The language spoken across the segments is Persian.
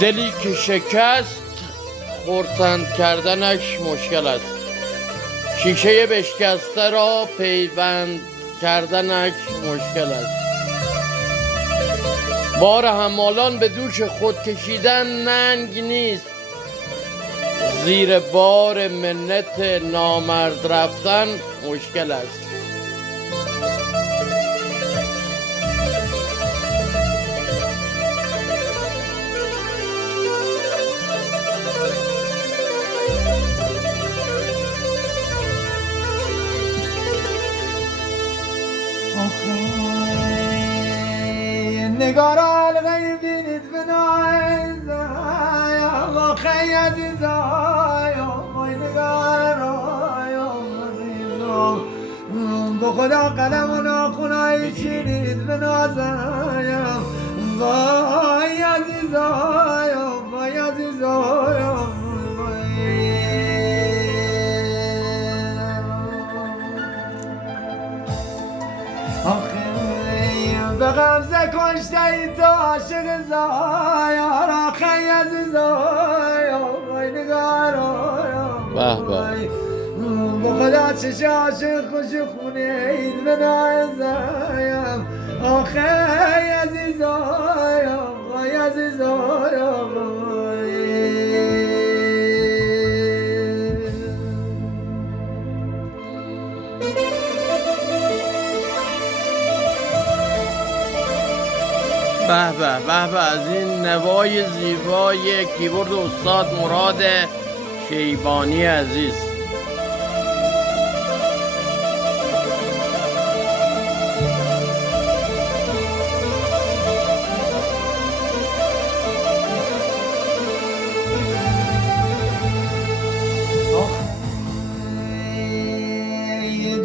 دلی که شکست خرسند کردنش مشکل است. شیشه بشکسته را پیوند کردنش مشکل است. بار حمالان به دوش خود کشیدن ننگ نیست. زیر بار منت نامرد رفتن مشکل است. نگارا الغی بینید بنایز یا خی عزیزای وای نگارا با خدا قدم و ناخونایی چینید بنازایم وای عزیزای وای عزیزای به غمزه کشته ای تو عاشق زایا را خی عزیزایا وای نگارایا به به با خدا چش عاشق خوش خونه اید به نایزایم آخی عزیزایا وای عزیزایا به به به به از این نوای زیبای کیبورد استاد مراد شیبانی عزیز.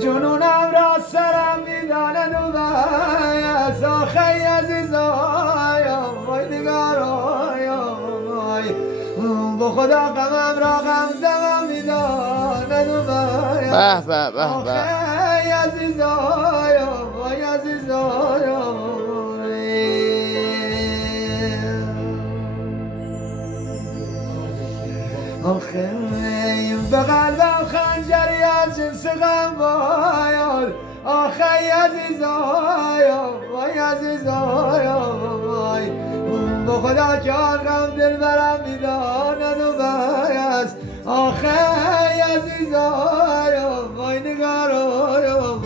جنونم را سرم میداند و باید آخی عزیزایا وای نگارایا وای با خدا غمم را غم دمم میداند و باید به به به به آخی عزیزایا وای عزیزایا آخی به قلبم خنجری از جنس غم باید آخی عزیزایا وای عزیزایا وای با خدا که غم دل برم میداند و باید آخی عزیزایا وای نگارایا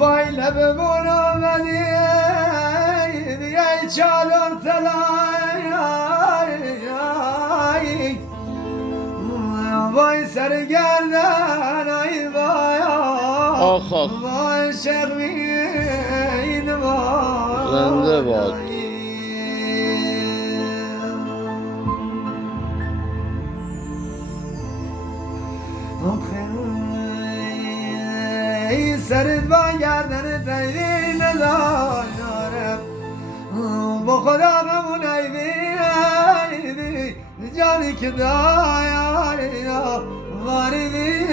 وای لب برو منی ای چالر تلای وای سرگردن ای وای آخ آخ وای شغمین وای زنده باد. سرت با گردن تیری ندارم با خدا غمون ایبی جانی که دایی واردی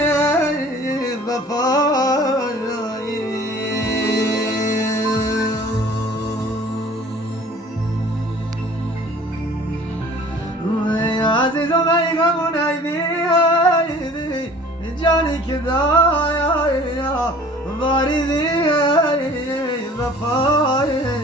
وفایی عزیزم ای غمون ایبی جانی که دایی واردی وفای